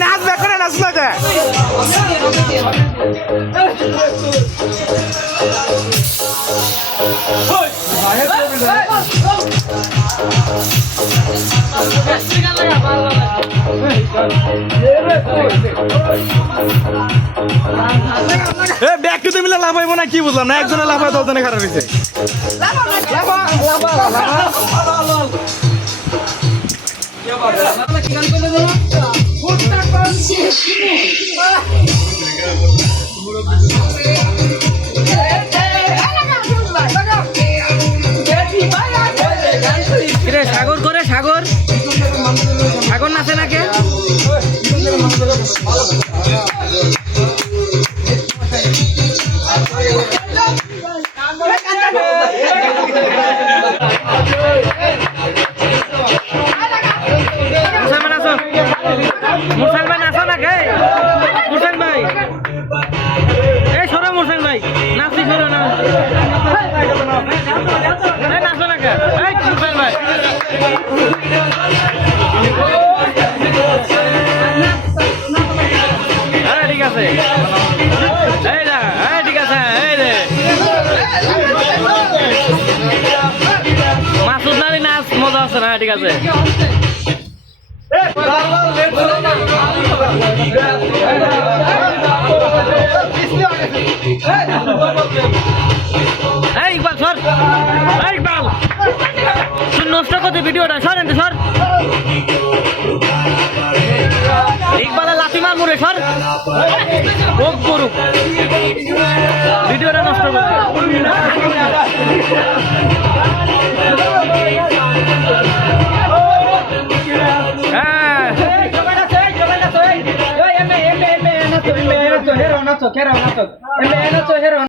নাচ ব্যাক করে নাচ না ব্যাগ কিন্তু মিলে লাভ হইব না কি বুঝলাম না একজনে লাভ হয় দশজনে খারাপ হয়েছে সাগর করে সাগর সাগর নাচে না কে মুরসাল ভাই নাচো না কে মুরসাল ভাই এই সরো মুরসাল ভাই নাচি সরো না নাচো না কে এই মুরসাল ভাই ঠিক আছে এই না ঠিক আছে এই রে মাসুদ নারী নাচ মজা আছে না ঠিক আছে ইকবাল সর ইকবাল তুই নষ্ট করতে ভিডিওটা সর এনতে সর ইকবালের লাথি মার মুড়ে সর ওক করুক ভিডিওটা নষ্ট করতে হ্যাঁ